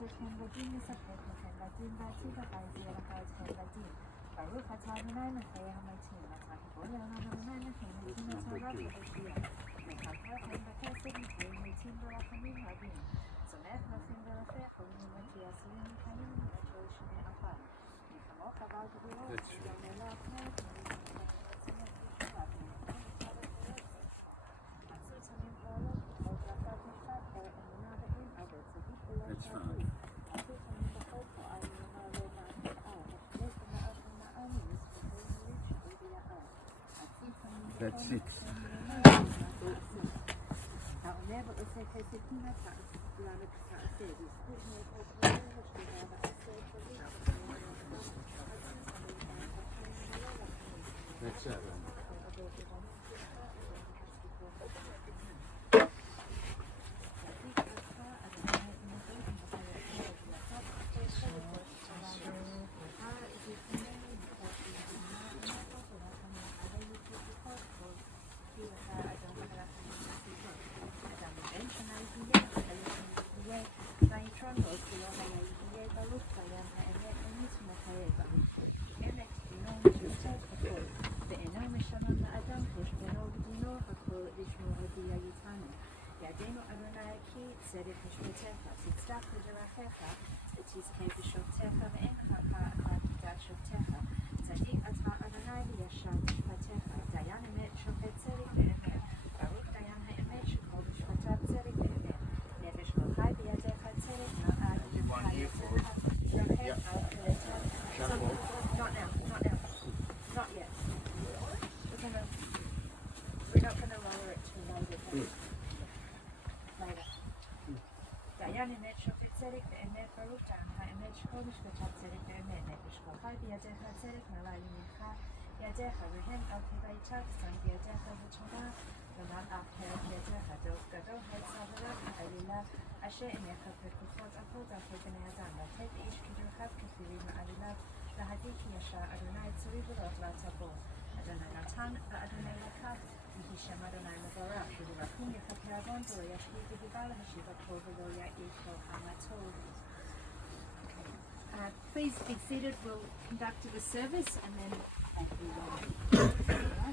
Ken Lajin Nisapet Ken Lajin Batsita Baizia Ken Lajin Baruch Atadonai Mechaya HaMaitim Atah Boya Adonai Mechaya Maitim Atah Rav Mechapah Chen Bakesed Mechaya Maitim Barachamim Rabim Zomech Lachem Velafech Olim Matiasim Mechayim Mechol Shmei Achad Mechamok Aval Gevurot Yom Elach Melech That's fine. That's it. That's it. ידינו אדוני כי צדק משפטך, תצדק בדרכיך, ותזכה בשופטיך, ואין לך אחת בדרכיך. צדיק אתה אדוני וישר משפטך, דיין אמת שופט צדק ואמת, ברוך דיין האמת שכל משפטיו צדק ואמת. נפש לא חי בידיך צדק, נועד בחייך, דרכיך על חילתך. Not now, not yet. We're not going to lower it too low. דיין אמת שופט צדק ואמת ברוך דיין האמת שכל משפטיו צדק ואמת נפש כל חי בידיך צדק נעלה ימינך ידיך והם על כבייתך שם בידיך ותורה ומלאך פרק ידיך דוח גדול העצה ורב העלילה אשר עיניך פקוחות עבוד על כל בני אדם לתת איש כדרכיו כפירים מעליליו להדליק ישר אדוני צורי ברוך לעטבו אדוני נתן ואדוני לקח יהי שם אדוני מבורך וברכום יכפר עוון ולא ישליט בדיבה להשיב הכל ולא יעיד כל אמתו. Please be seated. We'll conduct the service and then we will.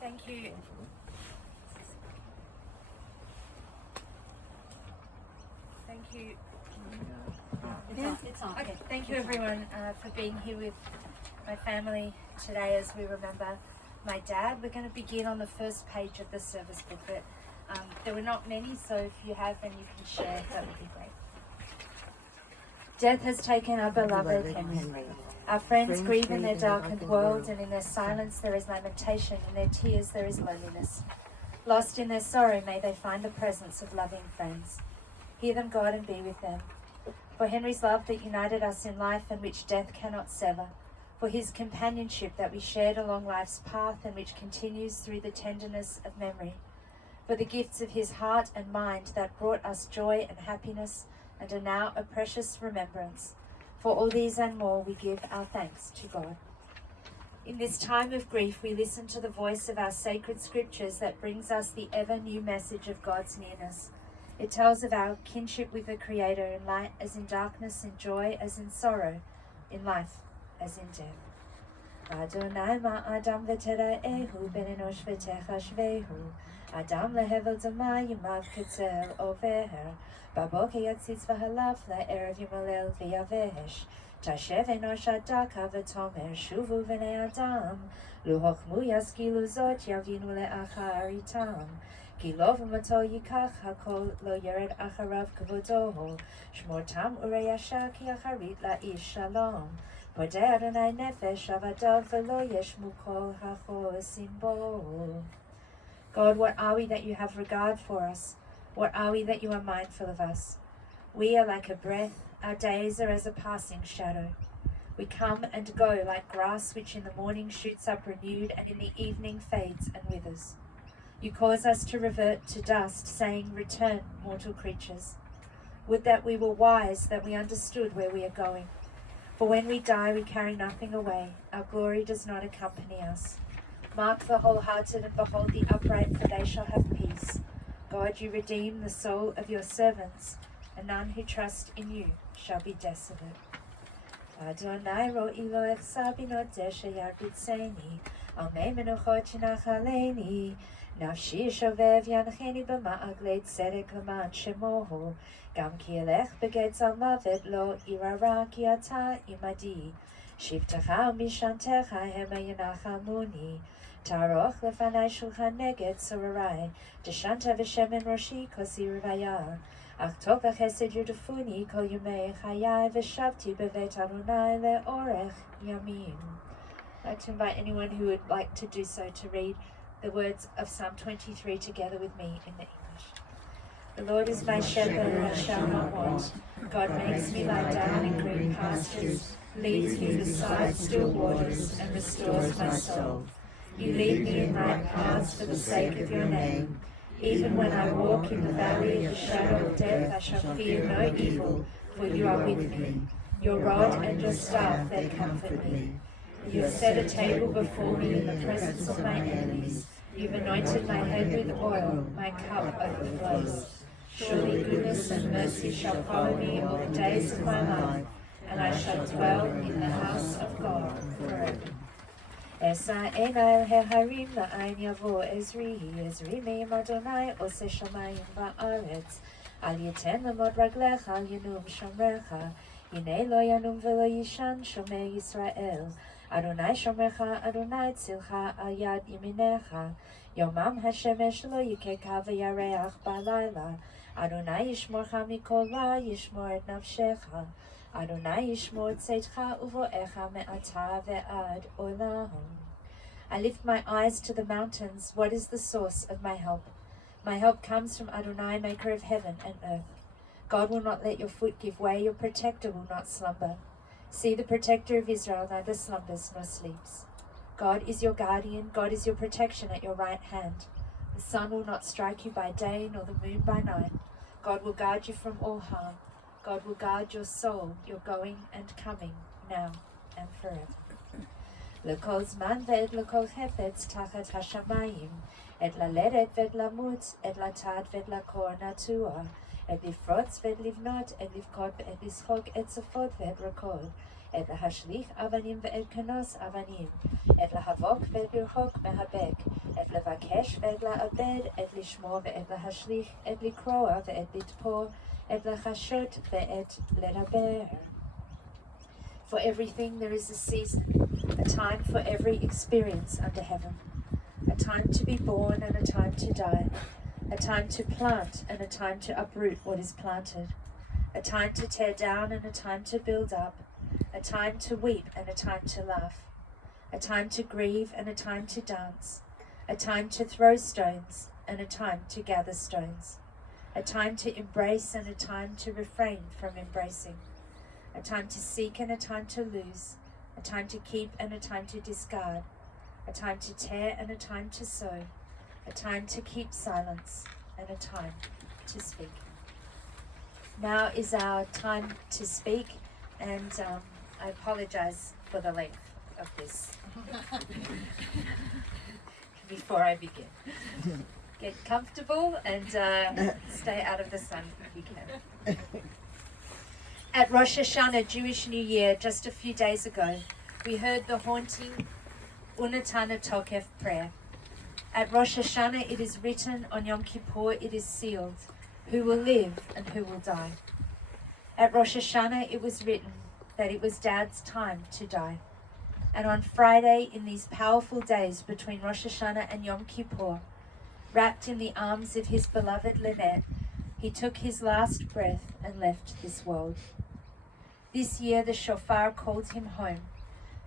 Thank you. Thank you. It's on. Okay. Thank you everyone for being here with my family today as we remember my dad. We're going to begin on the first page of the service booklet. There were not many, so if you have and you can share, that would be great. Death has taken our beloved Henry. Our friends grieve in their darkened world, and in their silence there is lamentation, in their tears there is loneliness. Lost in their sorrow, may they find the presence of loving friends. Hear them, God, and be with them. For Henry's love that united us in life and which death cannot sever. For his companionship that we shared along life's path and which continues through the tenderness of memory. For the gifts of his heart and mind that brought us joy and happiness and are now a precious remembrance. For all these and more, we give our thanks to God. In this time of grief, we listen to the voice of our sacred scriptures that brings us the ever-new message of God's nearness. It tells of our kinship with the Creator in light as in darkness, in joy as in sorrow, in life as in death. Adonai ma'adam v'tera'ehu ben enosh v'techashvehu Adam lehevel dama yimav ketzel over Baboke yatzitz v'halav la'erev yimalel v'yavesh Tashev enosh adaka v'tomer shuvu v'nei Adam Luhochmu yaskilu zot yavinu le'achar itam Ki lo v'mato yikach hakol lo yered acharav kavodoho Shmor tam ureyasha ki acharit la'ish shalom Podeh Adonai nefesh avadav v'lo yeshmu kol hachosim bo God, what are we that you have regard for us? What are we that you are mindful of us? We are like a breath, our days are as a passing shadow. We come and go like grass which in the morning shoots up renewed and in the evening fades and withers. You cause us to revert to dust, saying, Return, mortal creatures. Would that we were wise, that we understood where we are going. For when we die, we carry nothing away. Our glory does not accompany us. Mark the wholehearted and behold the upright, for they shall have peace. God, you redeem the soul of your servants, and none who trust in you shall be desolate. Adonai ro'i lo echsa binoteh sheyarbitzeni, al mei menuchot shenachaleni. Nafshi shovev yancheni b'ma'aglei tzedek leman shemoho, gam ki elech beged zal mavet lo irara ki ata imadi. Shivtecha mishantecha hema yanachamuni. Taroch lefanai shulchan neged sorarai, deshanta v'shemen roshi kosi rivaya. Ach tov v'chesed yudafuni kol yumei chayai v'shavti bevet Adonai le'orech yamim. I'd like to invite anyone who would like to do so to read the words of Psalm 23 together with me in the English. The Lord is my shepherd, and I shall not want. God makes me lie down in green pastures, leads me beside still waters, and restores my soul. You lead me in right paths for the sake of your name. Even when I walk in the valley of the shadow of death, I shall fear no evil, for you are with me. Your rod and your staff, they comfort me. You have set a table before me in the presence of my enemies. You've anointed my head with oil, my cup overflows. Surely goodness and mercy shall follow me all the days of my life, and I shall dwell in the house of God forever. Esa enai heharim la'ain yavo Ezri me'im Adonai ose shamayim ba'aretz. Al yiten lemod raglecha al yanum shomrecha. Yinei lo yanum velo yishan shomei Yisrael. Adonai shomecha, Adonai tzilcha al yad yaminecha. Yomam hashemesh lo yikeka v'yareach ba'layla. Adonai yishmorcha mikol ra, yishmor et nafshecha. Adonai yishmor tzeitcha uvo'echa me'ata ve'ad olam. I lift my eyes to the mountains. What is the source of my help? My help comes from Adonai, maker of heaven and earth. God will not let your foot give way. Your protector will not slumber. See, the protector of Israel neither slumbers nor sleeps. God is your guardian. God is your protection at your right hand. The sun will not strike you by day, nor the moon by night. God will guard you from all harm. God will guard your soul, your going and coming, now and forever. L'kol zman ve'et l'kol chefetz tachat hashamayim, et laledet ve'et lamut, et latad ve'et lakor natua, et lifrotz ve'et livnot, et livkot ve'et lischok et zafot ve'et rakod, et lahashlich avanim ve'et kanos avanim, et lahavok ve'et lirhok mehabek, et levakesh ve'et laabed, et lishmor ve'et lahashlich, et likroa ve'et litpor, et lachashot ve'et ledaber. For everything there is a season, a time for every experience under heaven, a time to be born and a time to die, a time to plant and a time to uproot what is planted, a time to tear down and a time to build up, a time to weep and a time to laugh, a time to grieve and a time to dance, a time to throw stones and a time to gather stones, a time to embrace and a time to refrain from embracing, a time to seek and a time to lose, a time to keep and a time to discard, a time to tear and a time to sow, a time to keep silence and a time to speak. Now is our time to speak, and I apologize for the length of this before I begin. Get comfortable and stay out of the sun if you can. At Rosh Hashanah, Jewish New Year, just a few days ago, we heard the haunting Unatana Tokef prayer. At Rosh Hashanah, it is written, on Yom Kippur, it is sealed, who will live and who will die. At Rosh Hashanah, it was written that it was Dad's time to die. And on Friday, in these powerful days between Rosh Hashanah and Yom Kippur, wrapped in the arms of his beloved Lynette, he took his last breath and left this world. This year the shofar called him home,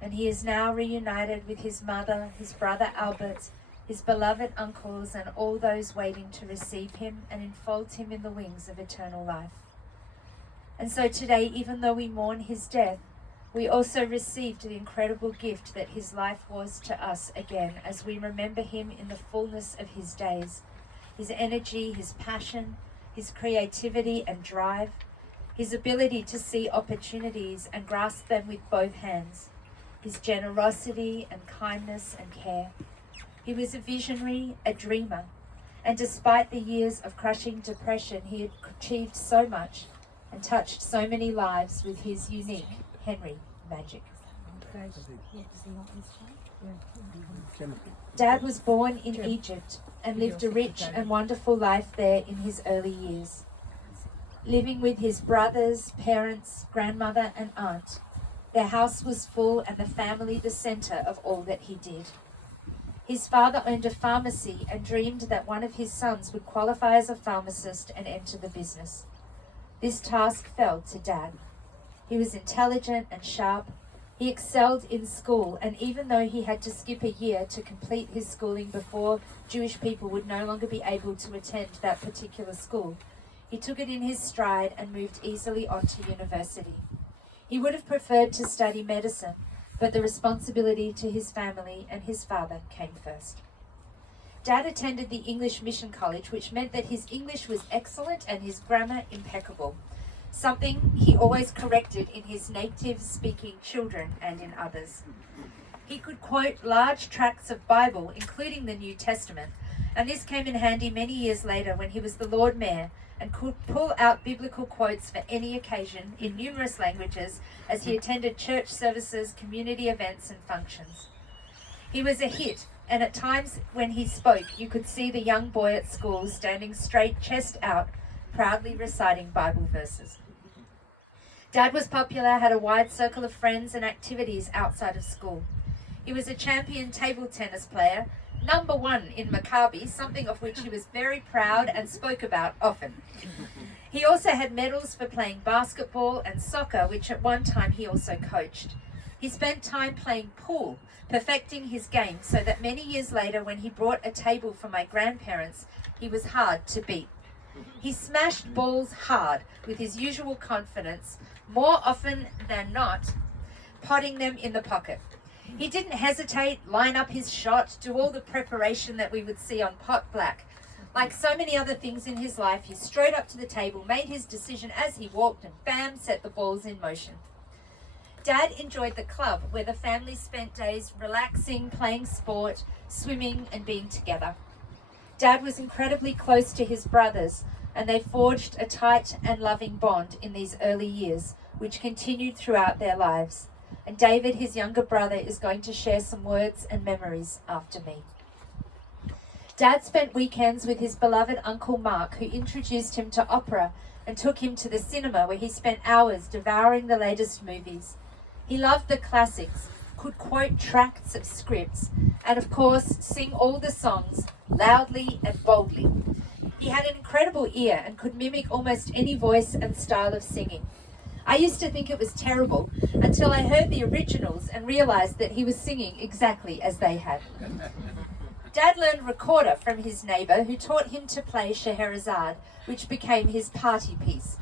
and he is now reunited with his mother, his brother Albert, his beloved uncles, and all those waiting to receive him and enfold him in the wings of eternal life. And so today, even though we mourn his death, we also received the incredible gift that his life was to us again as we remember him in the fullness of his days. His energy, his passion, his creativity and drive, his ability to see opportunities and grasp them with both hands, his generosity and kindness and care. He was a visionary, a dreamer, and despite the years of crushing depression, he had achieved so much and touched so many lives with his unique Henry magic. Dad was born in Egypt and lived a rich and wonderful life there in his early years, living with his brothers, parents, grandmother and aunt. Their house was full and the family the centre of all that he did. His father owned a pharmacy and dreamed that one of his sons would qualify as a pharmacist and enter the business. This task fell to Dad. He was intelligent and sharp. He excelled in school, and even though he had to skip a year to complete his schooling before Jewish people would no longer be able to attend that particular school, he took it in his stride and moved easily on to university. He would have preferred to study medicine, but the responsibility to his family and his father came first. Dad attended the English Mission College, which meant that his English was excellent and his grammar impeccable, something he always corrected in his native-speaking children and in others. He could quote large tracts of Bible, including the New Testament, and this came in handy many years later when he was the Lord Mayor and could pull out biblical quotes for any occasion in numerous languages as he attended church services, community events and functions. He was a hit, and at times when he spoke, you could see the young boy at school standing straight, chest out, proudly reciting Bible verses. Dad was popular, had a wide circle of friends and activities outside of school. He was a champion table tennis player, number 1 in Maccabi, something of which he was very proud and spoke about often. He also had medals for playing basketball and soccer, which at one time he also coached. He spent time playing pool, perfecting his game so that many years later when he brought a table for my grandparents, he was hard to beat. He smashed balls hard with his usual confidence, more often than not, potting them in the pocket. He didn't hesitate, line up his shot, do all the preparation that we would see on Pot Black. Like so many other things in his life, he strode up to the table, made his decision as he walked, and bam, set the balls in motion. Dad enjoyed the club, where the family spent days relaxing, playing sport, swimming, and being together. Dad was incredibly close to his brothers, and they forged a tight and loving bond in these early years, which continued throughout their lives. And David, his younger brother, is going to share some words and memories after me. Dad spent weekends with his beloved Uncle Mark, who introduced him to opera and took him to the cinema, where he spent hours devouring the latest movies. He loved the classics, could quote tracts of scripts, and of course sing all the songs loudly and boldly. He had an incredible ear and could mimic almost any voice and style of singing. I used to think it was terrible until I heard the originals and realized that he was singing exactly as they had. Dad learned recorder from his neighbor, who taught him to play Scheherazade, which became his party piece.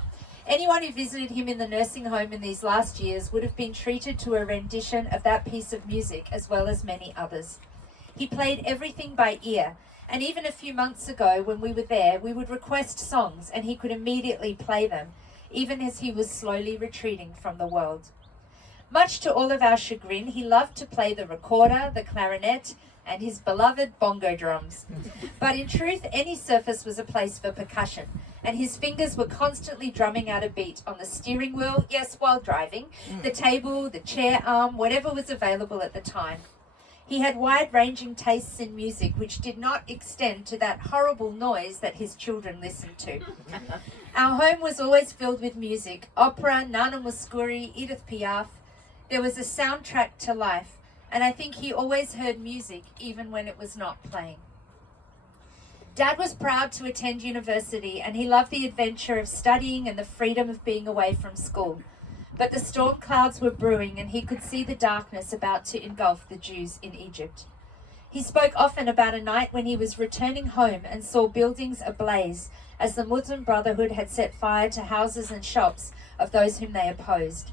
Anyone who visited him in the nursing home in these last years would have been treated to a rendition of that piece of music, as well as many others. He played everything by ear, and even a few months ago when we were there, we would request songs and he could immediately play them, even as he was slowly retreating from the world. Much to all of our chagrin, he loved to play the recorder, the clarinet, and his beloved bongo drums. But in truth, any surface was a place for percussion, and his fingers were constantly drumming out a beat on the steering wheel, yes, while driving, the table, the chair arm, whatever was available at the time. He had wide-ranging tastes in music, which did not extend to that horrible noise that his children listened to. Our home was always filled with music: opera, Nana Mouskouri, Edith Piaf. There was a soundtrack to life, and I think he always heard music even when it was not playing. Dad was proud to attend university, and he loved the adventure of studying and the freedom of being away from school. But the storm clouds were brewing, and he could see the darkness about to engulf the Jews in Egypt. He spoke often about a night when he was returning home and saw buildings ablaze as the Muslim Brotherhood had set fire to houses and shops of those whom they opposed.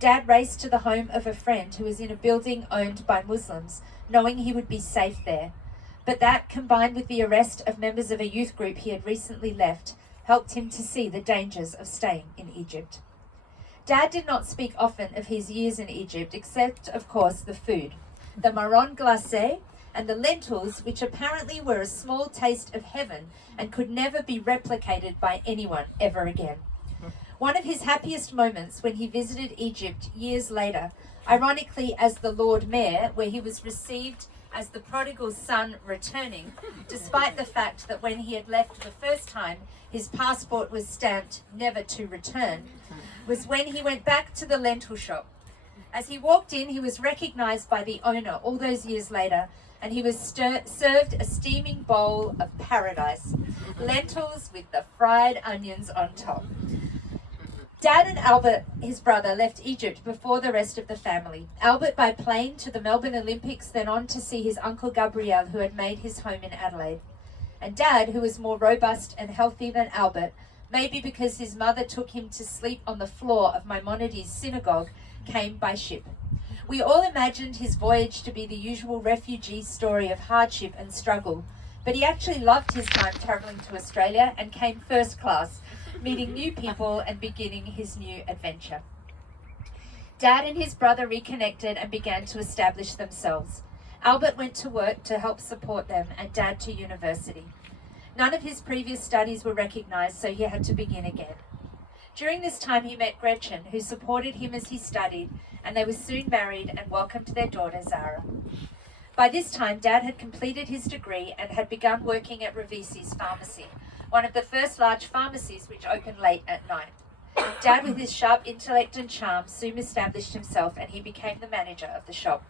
Dad raced to the home of a friend who was in a building owned by Muslims, knowing he would be safe there. But that, combined with the arrest of members of a youth group he had recently left, helped him to see the dangers of staying in Egypt. Dad did not speak often of his years in Egypt, except, of course, the food. The marron glacé and the lentils, which apparently were a small taste of heaven and could never be replicated by anyone ever again. One of his happiest moments when he visited Egypt years later, ironically as the Lord Mayor, where he was received as the prodigal son returning, despite the fact that when he had left the first time, his passport was stamped never to return, was when he went back to the lentil shop. As he walked in, he was recognized by the owner all those years later, and he was served a steaming bowl of paradise, lentils with the fried onions on top. Dad and Albert, his brother, left Egypt before the rest of the family. Albert by plane to the Melbourne Olympics, then on to see his uncle Gabriel, who had made his home in Adelaide. And Dad, who was more robust and healthy than Albert, maybe because his mother took him to sleep on the floor of Maimonides synagogue, came by ship. We all imagined his voyage to be the usual refugee story of hardship and struggle, but he actually loved his time travelling to Australia and came first class, meeting new people and beginning his new adventure. Dad and his brother reconnected and began to establish themselves. Albert went to work to help support them and Dad to university. None of his previous studies were recognised, so he had to begin again. During this time he met Gretchen, who supported him as he studied, and they were soon married and welcomed their daughter Zara. By this time, Dad had completed his degree and had begun working at Ravisi's pharmacy, one of the first large pharmacies which opened late at night. Dad, with his sharp intellect and charm, soon established himself and he became the manager of the shop.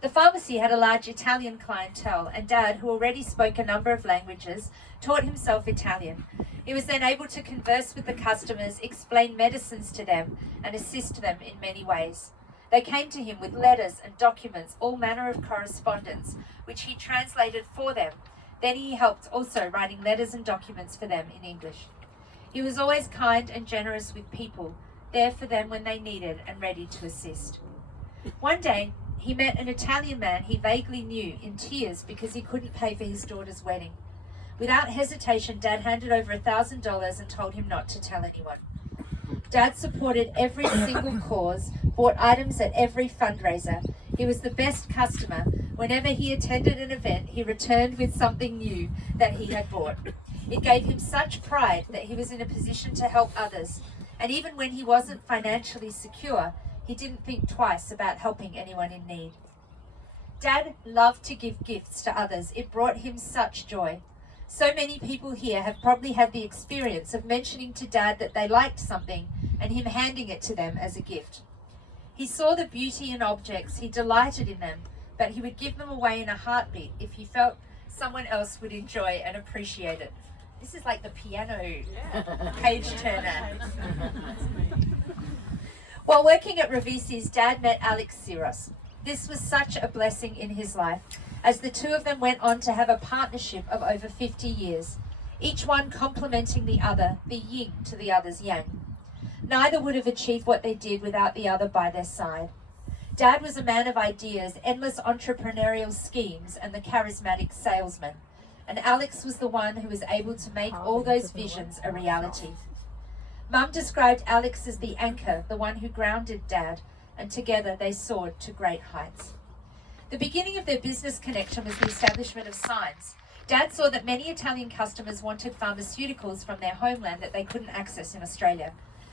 The pharmacy had a large Italian clientele, and Dad, who already spoke a number of languages, taught himself Italian. He was then able to converse with the customers, explain medicines to them, and assist them in many ways. They came to him with letters and documents, all manner of correspondence, which he translated for them. Then he helped also writing letters and documents for them in English. He was always kind and generous with people, there for them when they needed and ready to assist. One day, he met an Italian man he vaguely knew in tears because he couldn't pay for his daughter's wedding. Without hesitation, Dad handed over $1,000 and told him not to tell anyone. Dad supported every single cause, bought items at every fundraiser. He was the best customer. Whenever he attended an event, he returned with something new that he had bought. It gave him such pride that he was in a position to help others. And even when he wasn't financially secure, he didn't think twice about helping anyone in need. Dad loved to give gifts to others. It brought him such joy. So many people here have probably had the experience of mentioning to Dad that they liked something and him handing it to them as a gift. He saw the beauty in objects, he delighted in them, but he would give them away in a heartbeat if he felt someone else would enjoy and appreciate it. This is like the piano page turner. While working at Ravisi's, Dad met Alex Siros. This was such a blessing in his life, as the two of them went on to have a partnership of over 50 years, each one complementing the other, the yin to the other's yang. Neither would have achieved what they did without the other by their side. Dad was a man of ideas, endless entrepreneurial schemes, and the charismatic salesman. And Alex was the one who was able to make all those visions a reality. Mum described Alex as the anchor, the one who grounded Dad, and together they soared to great heights. The beginning of their business connection was the establishment of Symes. Dad saw that many Italian customers wanted pharmaceuticals from their homeland that they couldn't access in Australia.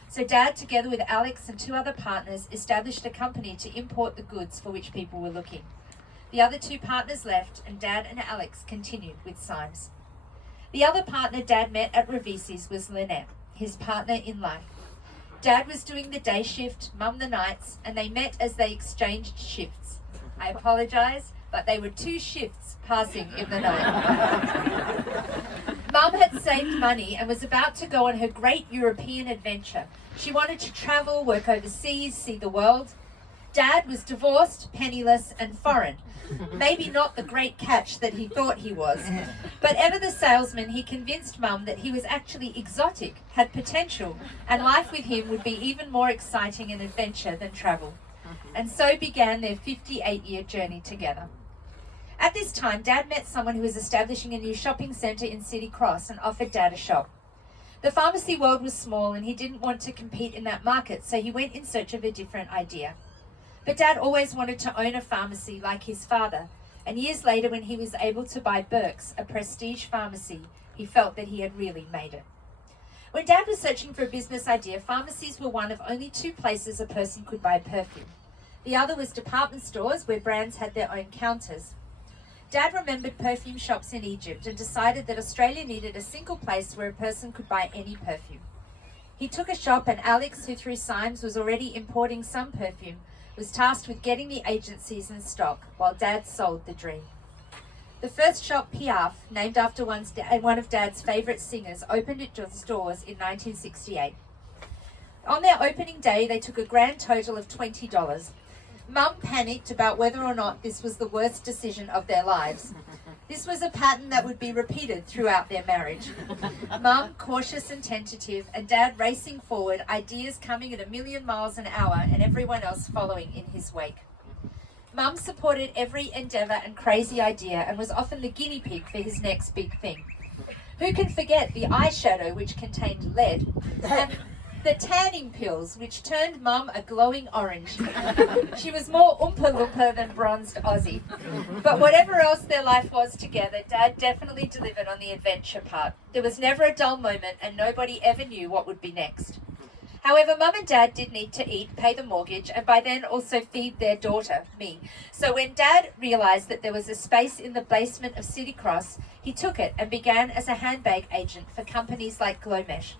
So Dad, together with Alex and two other partners, established a company to import the goods for which people were looking. The other two partners left, and Dad and Alex continued with Symes. The other partner Dad met at Ravisi's was Lynette, his partner in life. Dad was doing the day shift, Mum the nights, and they met as they exchanged shifts. I apologise, but they were two shifts passing in the night. Mum had saved money and was about to go on her great European adventure. She wanted to travel, work overseas, see the world. Dad was divorced, penniless, and foreign. Maybe not the great catch that he thought he was, but ever the salesman, he convinced Mum that he was actually exotic, had potential, and life with him would be even more exciting and adventure than travel. And so began their 58-year journey together. At this time, Dad met someone who was establishing a new shopping centre in City Cross and offered Dad a shop. The pharmacy world was small and he didn't want to compete in that market, so he went in search of a different idea. But Dad always wanted to own a pharmacy like his father, and years later when he was able to buy Burke's, a prestige pharmacy, he felt that he had really made it. When Dad was searching for a business idea, pharmacies were one of only 2 places a person could buy perfume. The other was department stores where brands had their own counters. Dad remembered perfume shops in Egypt and decided that Australia needed a single place where a person could buy any perfume. He took a shop, and Alex, who through Symes was already importing some perfume, was tasked with getting the agencies in stock while Dad sold the dream. The first shop, Piaf, named after one of Dad's favourite singers, opened its doors in 1968. On their opening day, they took a grand total of $20. Mum panicked about whether or not this was the worst decision of their lives. This was a pattern that would be repeated throughout their marriage. Mum, cautious and tentative, and Dad racing forward, ideas coming at 1,000,000 miles an hour and everyone else following in his wake. Mum supported every endeavour and crazy idea and was often the guinea pig for his next big thing. Who can forget the eyeshadow which contained lead, and the tanning pills which turned Mum a glowing orange? She was more Oompa Loompa than bronzed Aussie. But whatever else their life was together, Dad definitely delivered on the adventure part. There was never a dull moment and nobody ever knew what would be next. However, Mum and Dad did need to eat, pay the mortgage, and by then also feed their daughter, me. So when Dad realised that there was a space in the basement of City Cross, he took it and began as a handbag agent for companies like Glomesh.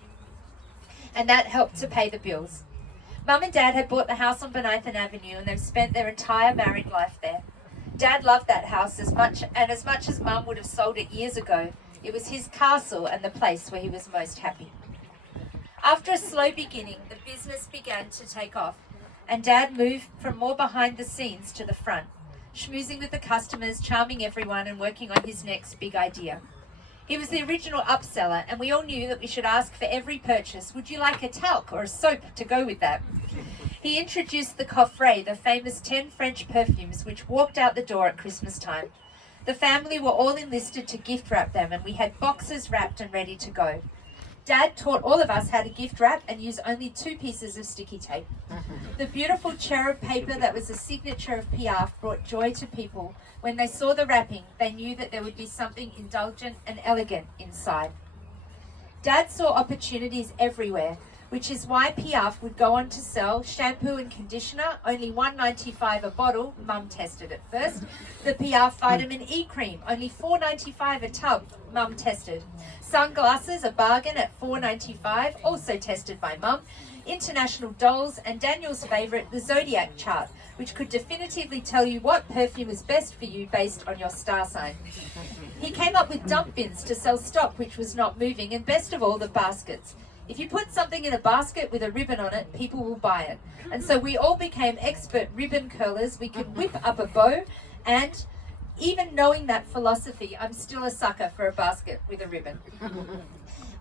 And that helped to pay the bills. Mum and Dad had bought the house on Benithan Avenue and they've spent their entire married life there. Dad loved that house as much as Mum would have sold it years ago. It was his castle and the place where he was most happy. After a slow beginning, the business began to take off, and Dad moved from more behind the scenes to the front, schmoozing with the customers, charming everyone, and working on his next big idea. He was the original upseller, and we all knew that we should ask for every purchase, would you like a talc or a soap to go with that? He introduced the Coffret, the famous 10 French perfumes which walked out the door at Christmas time. The family were all enlisted to gift wrap them, and we had boxes wrapped and ready to go. Dad taught all of us how to gift wrap and use only 2 pieces of sticky tape. The beautiful cherub paper that was a signature of Piaf brought joy to people. When they saw the wrapping, they knew that there would be something indulgent and elegant inside. Dad saw opportunities everywhere, which is why Piaf would go on to sell shampoo and conditioner, only $1.95 a bottle. Mum tested it first. The Piaf vitamin E cream, only $4.95 a tub. Mum tested. Sunglasses, a bargain at $4.95, also tested by Mum. International dolls, and Daniel's favourite, the Zodiac chart, which could definitively tell you what perfume is best for you based on your star sign. He came up with dump bins to sell stock which was not moving, and best of all, the baskets. If you put something in a basket with a ribbon on it, people will buy it. And so we all became expert ribbon curlers. We could whip up a bow, and even knowing that philosophy, I'm still a sucker for a basket with a ribbon.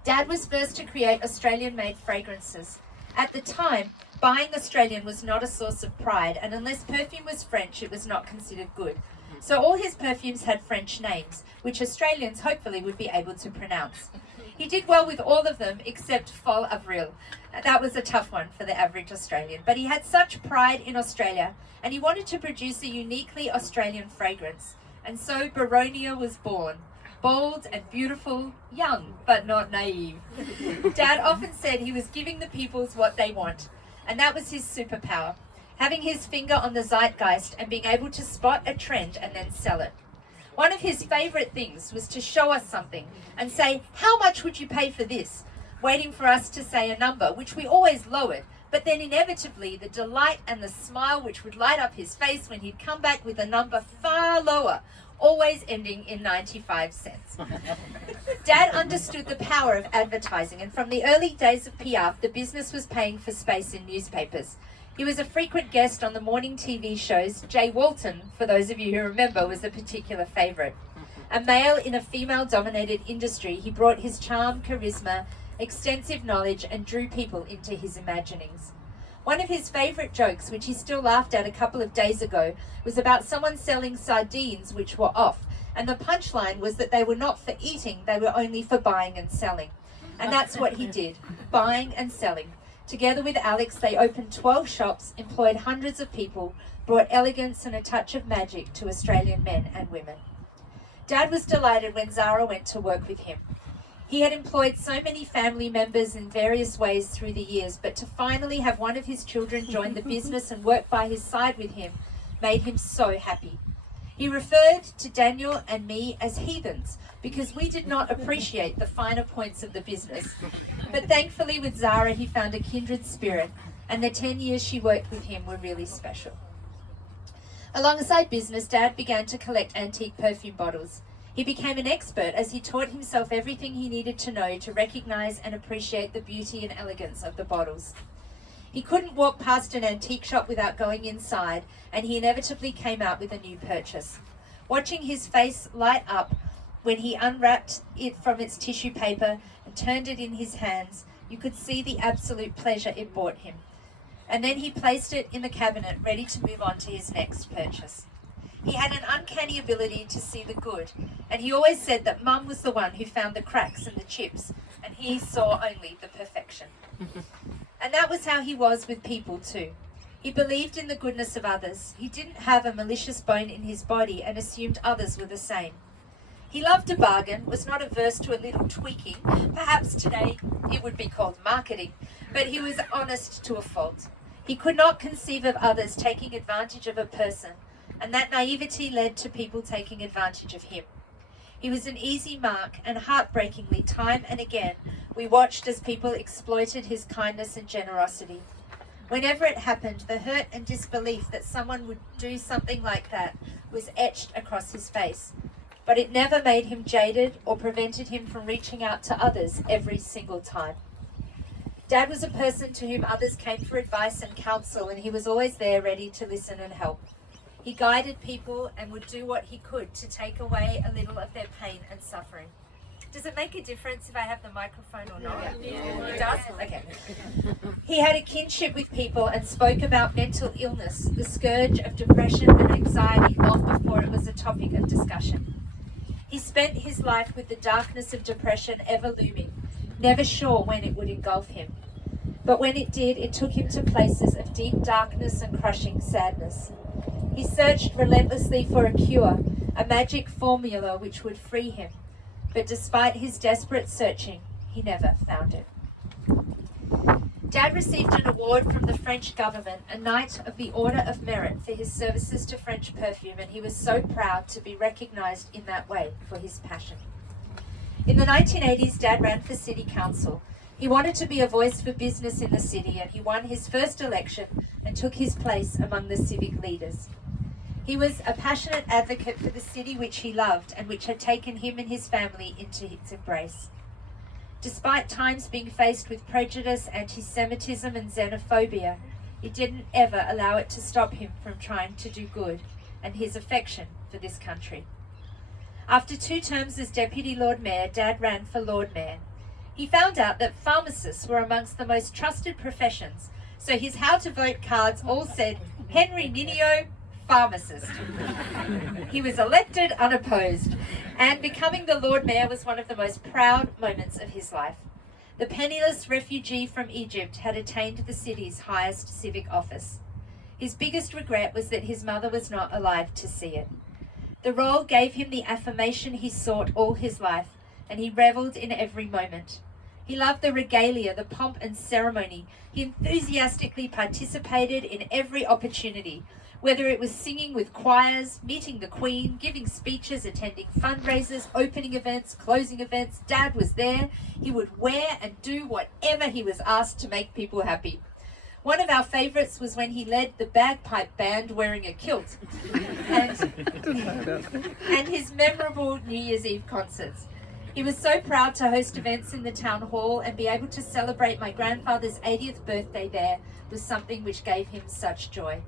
Dad was first to create Australian-made fragrances. At the time, buying Australian was not a source of pride, and unless perfume was French, it was not considered good. So all his perfumes had French names, which Australians hopefully would be able to pronounce. He did well with all of them except Fol Avril. That was a tough one for the average Australian, but he had such pride in Australia, and he wanted to produce a uniquely Australian fragrance. And so Baronia was born. Bold and beautiful, young but not naive. Dad often said he was giving the peoples what they want, and that was his superpower, having his finger on the zeitgeist and being able to spot a trend and then sell it. One of his favourite things was to show us something and say, how much would you pay for this? Waiting for us to say a number, which we always lowered, but then inevitably the delight and the smile which would light up his face when he'd come back with a number far lower, always ending in 95 cents. Dad understood the power of advertising, and from the early days of Piaf, the business was paying for space in newspapers. He was a frequent guest on the morning TV shows. Jay Walton, for those of you who remember, was a particular favourite. A male in a female-dominated industry, he brought his charm, charisma, extensive knowledge, and drew people into his imaginings. One of his favourite jokes, which he still laughed at a couple of days ago, was about someone selling sardines which were off, and the punchline was that they were not for eating, they were only for buying and selling. And that's what he did, buying and selling. Together with Alex, they opened 12 shops, employed hundreds of people, brought elegance and a touch of magic to Australian men and women. Dad was delighted when Zara went to work with him. He had employed so many family members in various ways through the years, but to finally have one of his children join the business and work by his side with him made him so happy. He referred to Daniel and me as heathens because we did not appreciate the finer points of the business. But thankfully with Zara he found a kindred spirit, and the 10 years she worked with him were really special. Alongside business, Dad began to collect antique perfume bottles. He became an expert as he taught himself everything he needed to know to recognise and appreciate the beauty and elegance of the bottles. He couldn't walk past an antique shop without going inside, and he inevitably came out with a new purchase. Watching his face light up when he unwrapped it from its tissue paper and turned it in his hands, you could see the absolute pleasure it brought him. And then he placed it in the cabinet, ready to move on to his next purchase. He had an uncanny ability to see the good, and he always said that Mum was the one who found the cracks and the chips, and he saw only the perfection. And that was how he was with people too. He believed in the goodness of others. He didn't have a malicious bone in his body and assumed others were the same. He loved a bargain, was not averse to a little tweaking. Perhaps today it would be called marketing, but he was honest to a fault. He could not conceive of others taking advantage of a person, and that naivety led to people taking advantage of him. He was an easy mark, and heartbreakingly, time and again, we watched as people exploited his kindness and generosity. Whenever it happened, the hurt and disbelief that someone would do something like that was etched across his face. But it never made him jaded or prevented him from reaching out to others every single time. Dad was a person to whom others came for advice and counsel, and he was always there ready to listen and help. He guided people and would do what he could to take away a little of their pain and suffering. Does it make a difference if I have the microphone or not? Yeah. It does? Okay. He had a kinship with people and spoke about mental illness, the scourge of depression and anxiety, long before it was a topic of discussion. He spent his life with the darkness of depression ever looming, never sure when it would engulf him. But when it did, it took him to places of deep darkness and crushing sadness. He searched relentlessly for a cure, a magic formula which would free him. But despite his desperate searching, he never found it. Dad received an award from the French government, a Knight of the Order of Merit, for his services to French perfume, and he was so proud to be recognised in that way for his passion. In the 1980s, Dad ran for City Council. He wanted to be a voice for business in the city, and he won his first election and took his place among the civic leaders. He was a passionate advocate for the city which he loved and which had taken him and his family into its embrace. Despite times being faced with prejudice, anti-Semitism and xenophobia, he didn't ever allow it to stop him from trying to do good and his affection for this country. After 2 terms as Deputy Lord Mayor, Dad ran for Lord Mayor. He found out that pharmacists were amongst the most trusted professions, so his how to vote cards all said, Henry Ninio, pharmacist. He was elected unopposed, and becoming the Lord Mayor was one of the most proud moments of his life. The penniless refugee from Egypt had attained the city's highest civic office. His biggest regret was that his mother was not alive to see it. The role gave him the affirmation he sought all his life, and he revelled in every moment. He loved the regalia, the pomp and ceremony. He enthusiastically participated in every opportunity, whether it was singing with choirs, meeting the Queen, giving speeches, attending fundraisers, opening events, closing events. Dad was there. He would wear and do whatever he was asked to make people happy. One of our favourites was when he led the bagpipe band wearing a kilt, and his memorable New Year's Eve concerts. He was so proud to host events in the town hall, and be able to celebrate my grandfather's 80th birthday there was something which gave him such joy.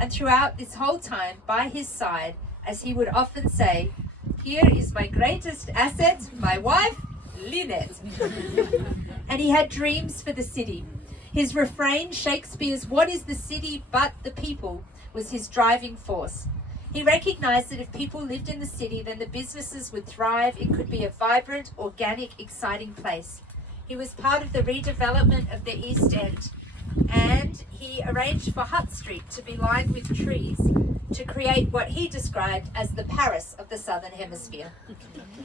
And throughout this whole time, by his side, as he would often say, "Here is my greatest asset, my wife, Lynette." And he had dreams for the city. His refrain, Shakespeare's "What is the city but the people?" was his driving force. He recognized that if people lived in the city, then the businesses would thrive. It could be a vibrant, organic, exciting place. He was part of the redevelopment of the East End, and he arranged for Hutt Street to be lined with trees to create what he described as the Paris of the Southern Hemisphere.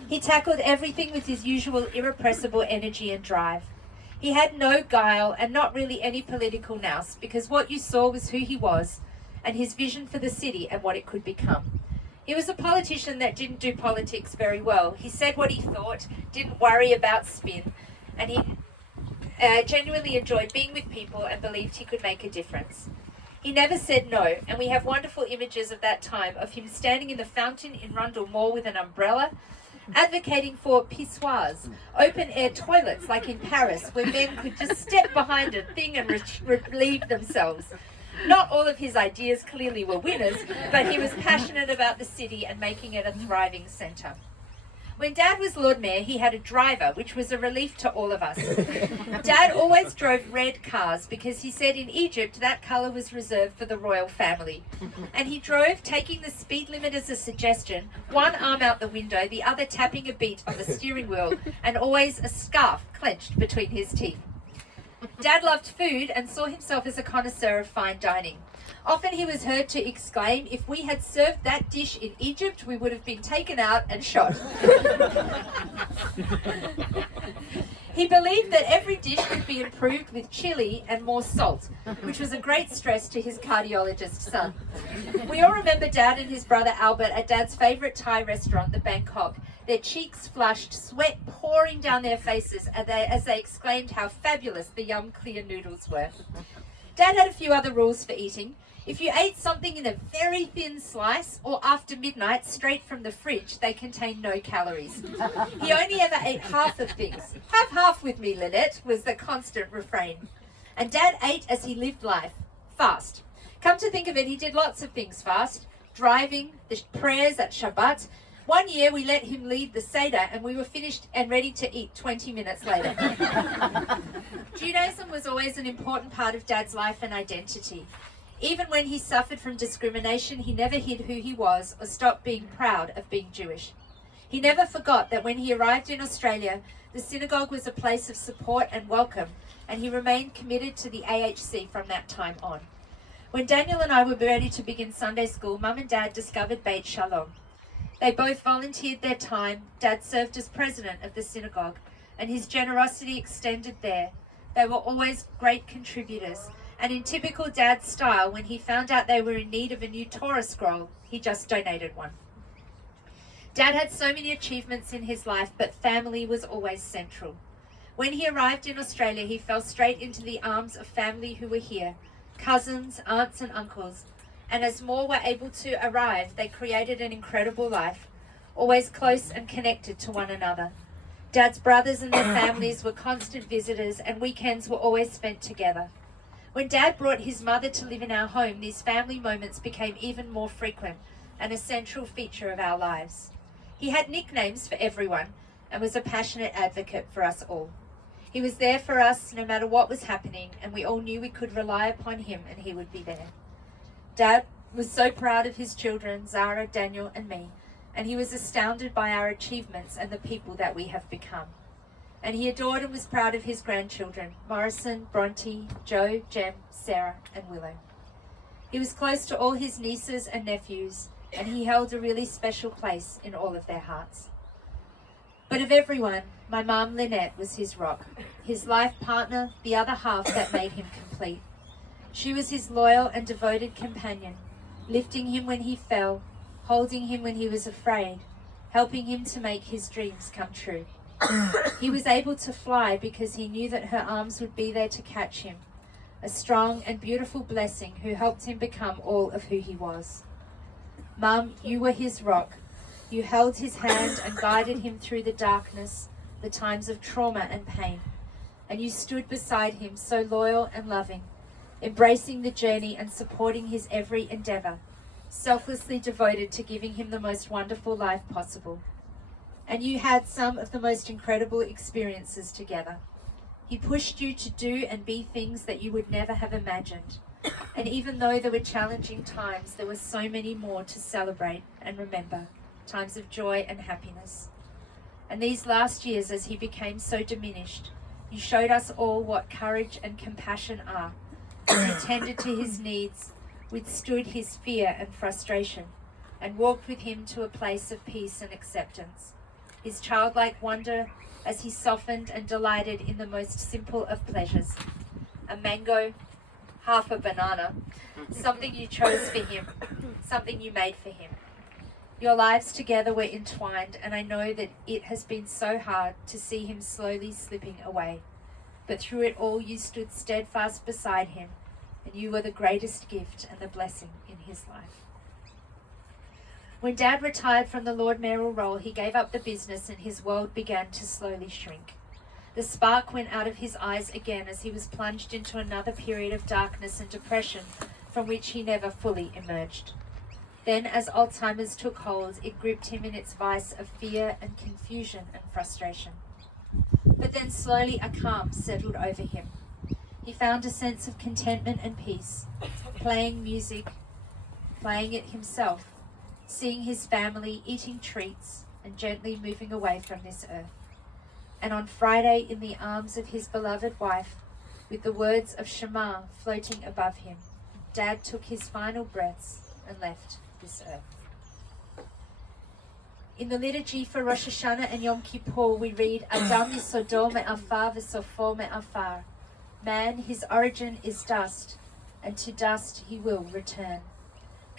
He tackled everything with his usual irrepressible energy and drive. He had no guile and not really any political nous, because what you saw was who he was and his vision for the city and what it could become. He was a politician that didn't do politics very well. He said what he thought, didn't worry about spin, and he genuinely enjoyed being with people and believed he could make a difference. He never said no, and we have wonderful images of that time of him standing in the fountain in Rundle Mall with an umbrella, advocating for pissoirs, open-air toilets like in Paris, where men could just step behind a thing and relieve themselves. Not all of his ideas clearly were winners, but he was passionate about the city and making it a thriving centre. When Dad was Lord Mayor, he had a driver, which was a relief to all of us. Dad always drove red cars because he said in Egypt that colour was reserved for the royal family. And he drove, taking the speed limit as a suggestion, one arm out the window, the other tapping a beat on the steering wheel, and always a scarf clenched between his teeth. Dad loved food and saw himself as a connoisseur of fine dining. Often he was heard to exclaim, "If we had served that dish in Egypt, we would have been taken out and shot." He believed that every dish could be improved with chili and more salt, which was a great stress to his cardiologist son. We all remember Dad and his brother Albert at Dad's favourite Thai restaurant, the Bangkok, their cheeks flushed, sweat pouring down their faces as they exclaimed how fabulous the yum clear noodles were. Dad had a few other rules for eating. If you ate something in a very thin slice or after midnight straight from the fridge, they contained no calories. He only ever ate half of things. "Have half with me, Lynette," was the constant refrain. And Dad ate as he lived life, fast. Come to think of it, he did lots of things fast. Driving, the prayers at Shabbat. One year we let him lead the Seder and we were finished and ready to eat 20 minutes later. Judaism was always an important part of Dad's life and identity. Even when he suffered from discrimination, he never hid who he was or stopped being proud of being Jewish. He never forgot that when he arrived in Australia, the synagogue was a place of support and welcome, and he remained committed to the AHC from that time on. When Daniel and I were ready to begin Sunday school, Mum and Dad discovered Beit Shalom. They both volunteered their time. Dad served as president of the synagogue, and his generosity extended there. They were always great contributors, and in typical Dad style, when he found out they were in need of a new Torah scroll, he just donated one. Dad had so many achievements in his life, but family was always central. When he arrived in Australia, he fell straight into the arms of family who were here, cousins, aunts and uncles, and as more were able to arrive, they created an incredible life, always close and connected to one another. Dad's brothers and their families were constant visitors, and weekends were always spent together. When Dad brought his mother to live in our home, these family moments became even more frequent and a central feature of our lives. He had nicknames for everyone and was a passionate advocate for us all. He was there for us no matter what was happening, and we all knew we could rely upon him and he would be there. Dad was so proud of his children, Zara, Daniel and me, and he was astounded by our achievements and the people that we have become. And he adored and was proud of his grandchildren, Morrison, Bronte, Joe, Jem, Sarah and Willow. He was close to all his nieces and nephews, and he held a really special place in all of their hearts. But of everyone, my mum Lynette was his rock, his life partner, the other half that made him complete. She was his loyal and devoted companion, lifting him when he fell, holding him when he was afraid, helping him to make his dreams come true. He was able to fly because he knew that her arms would be there to catch him, a strong and beautiful blessing who helped him become all of who he was. Mum, you were his rock. You held his hand and guided him through the darkness, the times of trauma and pain. And you stood beside him, so loyal and loving, embracing the journey and supporting his every endeavor, selflessly devoted to giving him the most wonderful life possible. And you had some of the most incredible experiences together. He pushed you to do and be things that you would never have imagined. And even though there were challenging times, there were so many more to celebrate and remember, times of joy and happiness. And these last years, as he became so diminished, you showed us all what courage and compassion are. You tended to his needs, withstood his fear and frustration, and walked with him to a place of peace and acceptance. His childlike wonder as he softened and delighted in the most simple of pleasures. A mango, half a banana, something you chose for him, something you made for him. Your lives together were entwined, and I know that it has been so hard to see him slowly slipping away. But through it all, you stood steadfast beside him, and you were the greatest gift and the blessing in his life. When Dad retired from the Lord Mayoral role, he gave up the business and his world began to slowly shrink. The spark went out of his eyes again as he was plunged into another period of darkness and depression from which he never fully emerged. Then, as Alzheimer's took hold, it gripped him in its vice of fear and confusion and frustration. But then slowly a calm settled over him. He found a sense of contentment and peace, playing music, playing it himself, seeing his family, eating treats, and gently moving away from this earth. And on Friday, in the arms of his beloved wife, with the words of Shema floating above him, Dad took his final breaths and left this earth. In the liturgy for Rosh Hashanah and Yom Kippur, we read, Adam yisodo me'afar v'sofo me'afar. Man, his origin is dust, and to dust he will return.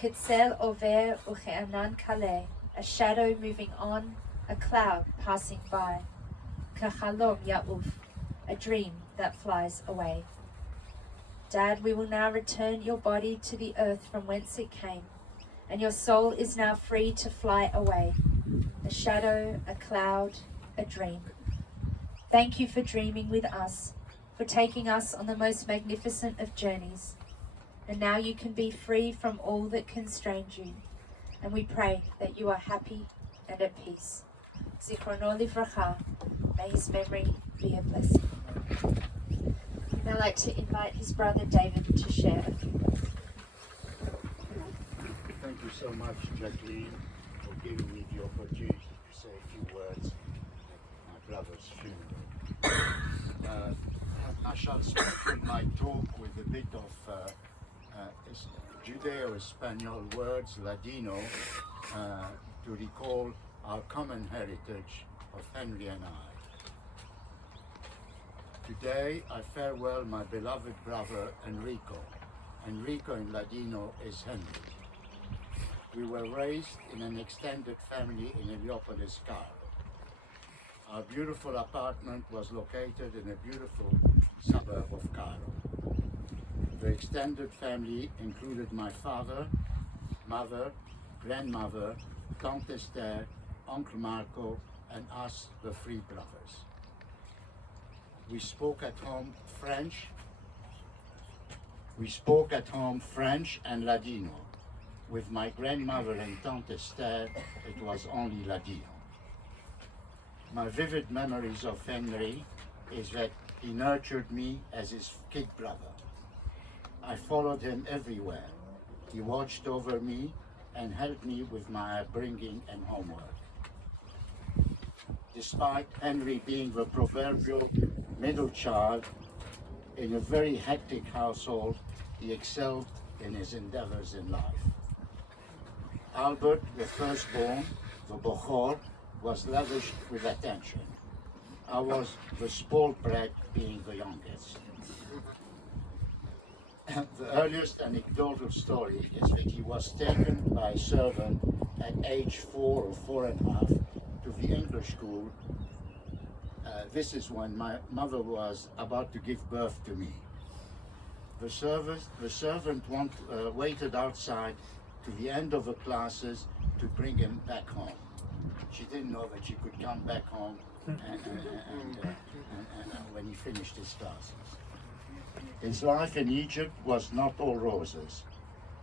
Ketzel over uche'anan kaleh, a shadow moving on, a cloud passing by. Kachalom ya'uf, a dream that flies away. Dad, we will now return your body to the earth from whence it came, and your soul is now free to fly away. A shadow, a cloud, a dream. Thank you for dreaming with us, for taking us on the most magnificent of journeys. And now you can be free from all that constrained you. And we pray that you are happy and at peace. Zichrono livracha, may his memory be a blessing. I'd now like to invite his brother David to share a few words. Thank you so much, Jacqueline, for giving me the opportunity to say a few words at my brother's funeral. I shall start my talk with a bit of Judeo-Espanol words, Ladino, to recall our common heritage of Henry and I. Today, I farewell my beloved brother Enrico. Enrico in Ladino is Henry. We were raised in an extended family in Heliopolis, Cairo. Our beautiful apartment was located in a beautiful suburb of Cairo. The extended family included my father, mother, grandmother, Tante Esther, Uncle Marco, and us, the three brothers. We spoke at home French and Ladino. With my grandmother and Tante Esther, it was only Ladino. My vivid memories of Henry is that he nurtured me as his kid brother. I followed him everywhere. He watched over me and helped me with my upbringing and homework. Despite Henry being the proverbial middle child in a very hectic household, he excelled in his endeavors in life. Albert, the firstborn, the Bochor, was lavished with attention. I was the spoiled brat, being the youngest. The earliest anecdotal story is that he was taken by a servant at age 4 or 4.5 to the English school. This is when my mother was about to give birth to me. The servant waited outside to the end of the classes to bring him back home. She didn't know that she could come back home when he finished his classes. His life in Egypt was not all roses.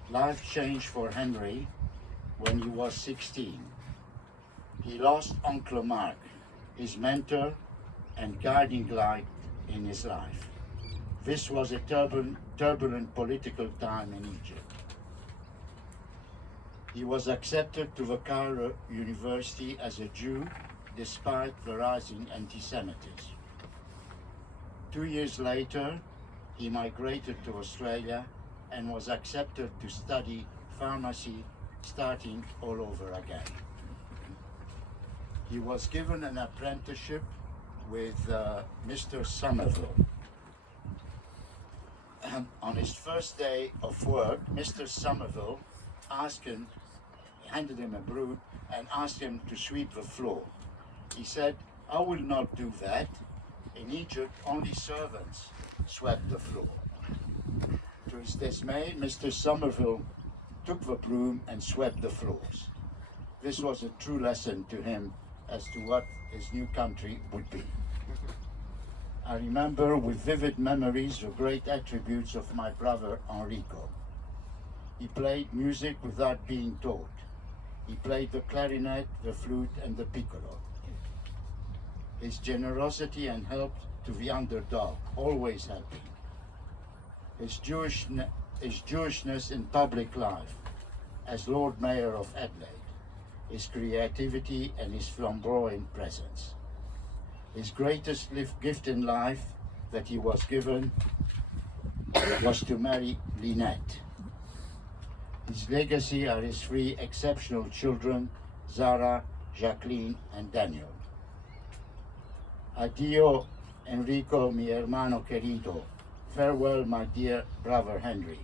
Life changed for Henry when he was 16. He lost Uncle Mark, his mentor and guiding light in his life. This was a turbulent political time in Egypt. He was accepted to the Cairo University as a Jew despite the rising anti-Semitism. 2 years later, he migrated to Australia and was accepted to study pharmacy, starting all over again. He was given an apprenticeship with Mr. Somerville. On his first day of work, Mr. Somerville handed him a broom and asked him to sweep the floor. He said, "I will not do that. In Egypt, only servants swept the floor." To his dismay, Mr. Somerville took the broom and swept the floors. This was a true lesson to him as to what his new country would be. I remember with vivid memories the great attributes of my brother Enrico. He played music without being taught. He played the clarinet, the flute, and the piccolo. His generosity and help to the underdog, always helping. His Jewishness in public life, as Lord Mayor of Adelaide. His creativity and his flamboyant presence. His greatest gift in life that he was given was to marry Lynette. His legacy are his 3 exceptional children, Zara, Jacqueline, and Daniel. Adio, Enrico, mi hermano querido. Farewell, my dear brother Henry.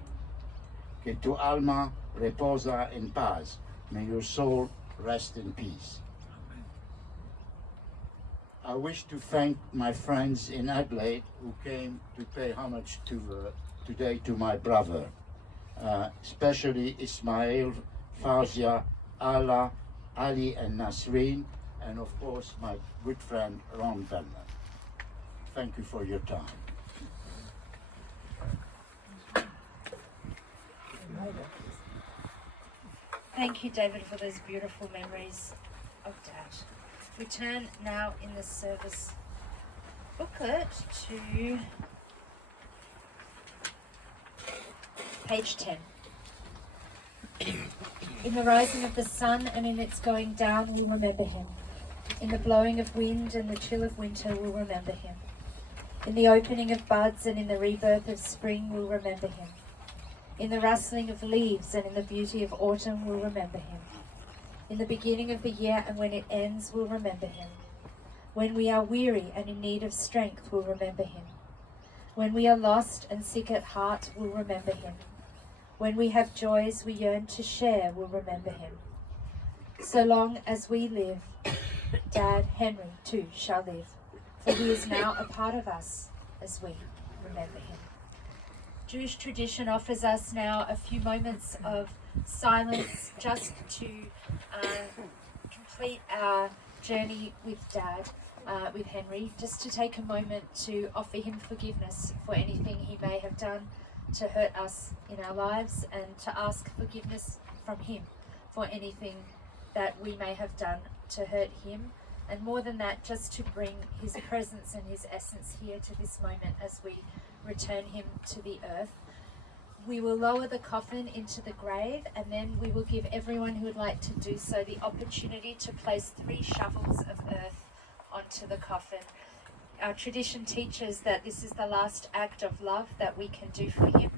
Que tu alma reposa en paz. May your soul rest in peace. I wish to thank my friends in Adelaide who came to pay homage today to my brother, especially Ismail, Fawzia, Ala, Ali and Nasreen, and of course my good friend Ron Bellman. Thank you for your time. Thank you, David, for those beautiful memories of Dad. We turn now in the service booklet to page 10. In the rising of the sun and in its going down, we'll remember him. In the blowing of wind and the chill of winter, we'll remember him. In the opening of buds and in the rebirth of spring, we'll remember him. In the rustling of leaves and in the beauty of autumn, we'll remember him. In the beginning of the year and when it ends, we'll remember him. When we are weary and in need of strength, we'll remember him. When we are lost and sick at heart, we'll remember him. When we have joys we yearn to share, we'll remember him. So long as we live, Dad Henry too shall live, for he is now a part of us as we remember him. Jewish tradition offers us now a few moments of silence just to complete our journey with Dad, with Henry, just to take a moment to offer him forgiveness for anything he may have done to hurt us in our lives, and to ask forgiveness from him for anything that we may have done to hurt him. And more than that, just to bring his presence and his essence here to this moment as we return him to the earth. We will lower the coffin into the grave, and then we will give everyone who would like to do so the opportunity to place 3 shovels of earth onto the coffin. Our tradition teaches that this is the last act of love that we can do for him,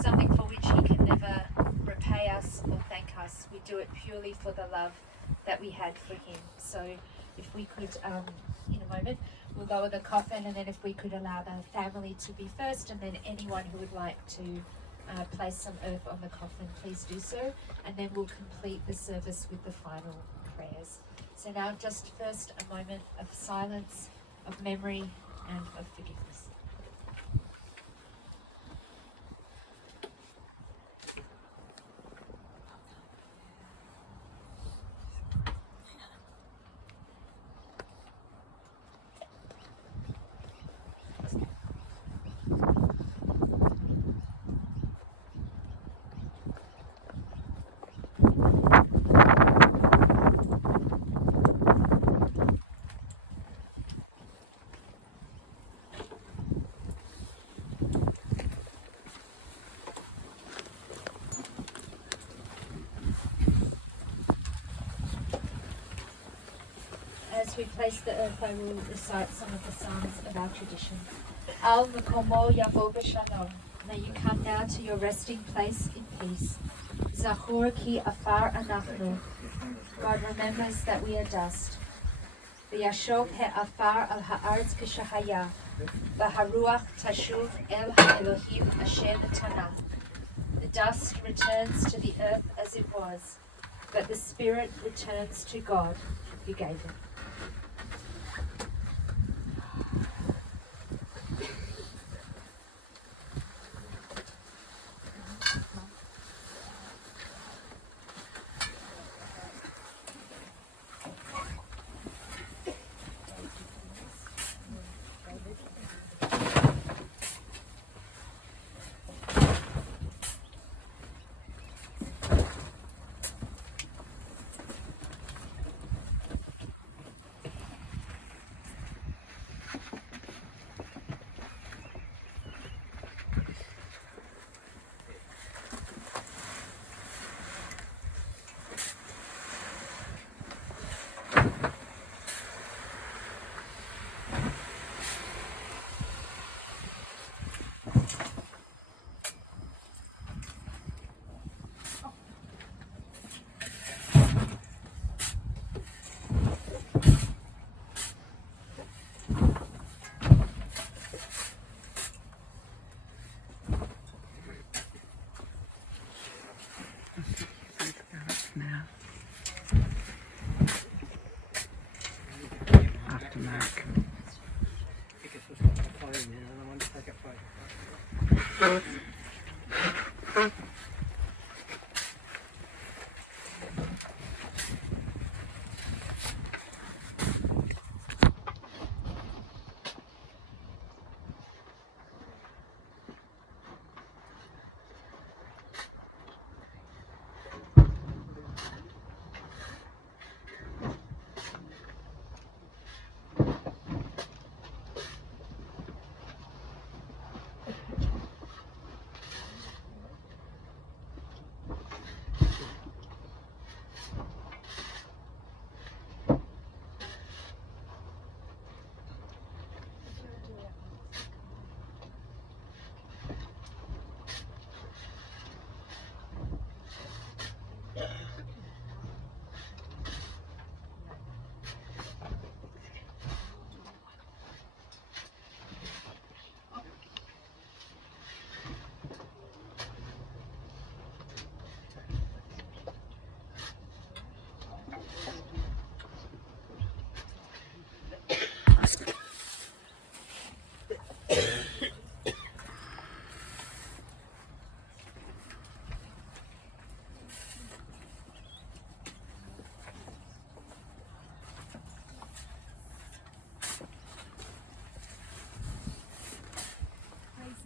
something for which he can never repay us or thank us. We do it purely for the love that we had for him. So if we could, in a moment, we'll lower the coffin, and then if we could allow the family to be first, and then anyone who would like to place some earth on the coffin, please do so, and then we'll complete the service with the final prayers. So now just first a moment of silence, of memory, and of forgiveness. we place the earth, I will recite some of the psalms of our tradition. Al Makomo Yavo B'Shalom. May you come now to your resting place in peace. Zachor ki afar anachnu. God remembers that we are dust. V'yashov he'afar al ha'aretz k'shahaya. V'haruach tashuv el ha'elohim asher nitana. The dust returns to the earth as it was, but the spirit returns to God who gave it. After Mark.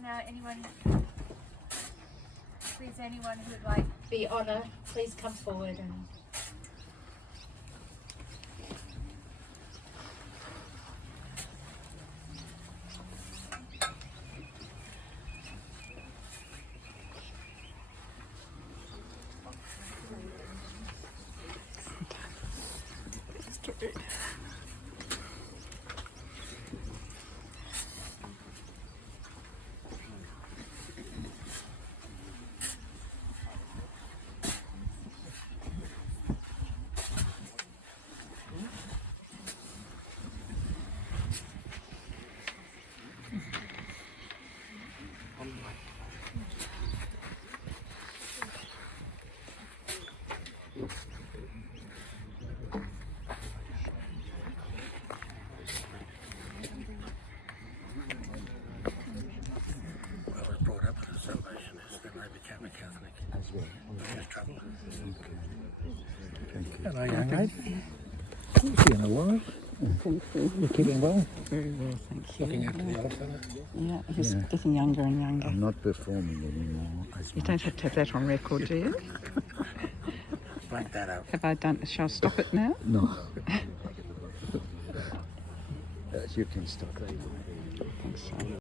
Now, anyone who would like to be honoured, please come forward and. Hello, young lady. It's been a while. Thank you. You're keeping well? Very well, thank you. Looking after the other fella? Yeah, he's getting younger and younger. I'm not performing anymore as You much. don't have to have that on record, do you? Blank that out. Have I done? Shall I stop it now? No. You can stop it.